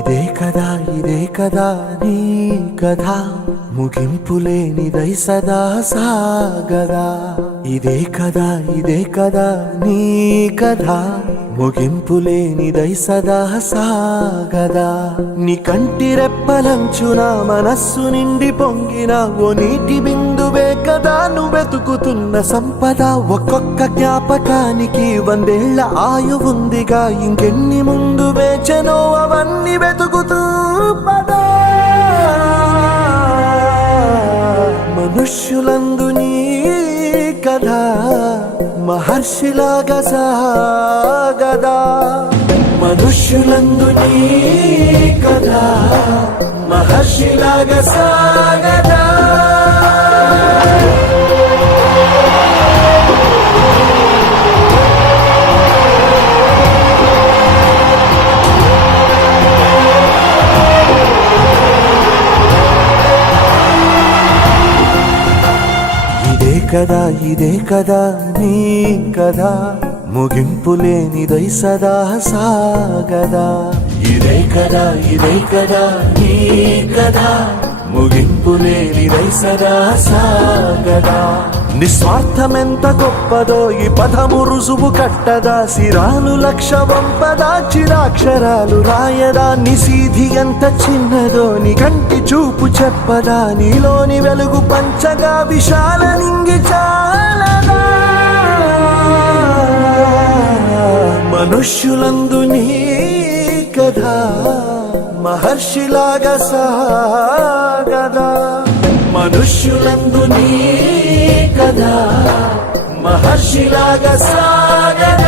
ఇదే కదా నీ కథ ముగింపులేనిదై సదా సాగదా. ఇదే కదా నీ కథ ముగింపులేనిదై సదా సాగదా. నీ కంటి రెప్పలంచున మనస్సు నిండి పొంగిన ఓ నీటి బిందువే కదా నువ్వెతుకుతున్న సంపద. ఒక్కొక్క జ్ఞాపకానికి 100 ఏళ్ల ఆయువుందిగా, ఇంకెన్ని ముందు వేచనో అవన్నీ వెతుకుతూ పదా. మనుష్యులందు నీ కథ మహర్షిలాగా సాగదా. మనుష్యులందు నీ కథ మహర్షిలాగా సాగదా. ఇదే కదా నీ కథ ముగింపులేనిదై సదా సాగదా. ఇదే కదా నీ కథ ముగింపులేనిదై సదా సాగదా. నిస్వార్థమెంత గొప్పదో ఈ పదము రుజువు కట్టదా. సిరాలు 1,00,000 వంపదా, చిరాక్షరాలు రాయదా. నిశీధి ఎంత చిన్నదో నీ కంటి చూపు చెప్పదా. నీలోని వెలుగు పంచగా విశాల నింగి చాలదా. మనుష్యులందు నీ కథ మహర్షిలాగా సాగదా. మనుష్యులందు నీ కథ మహర్షిలాగా సాగదా.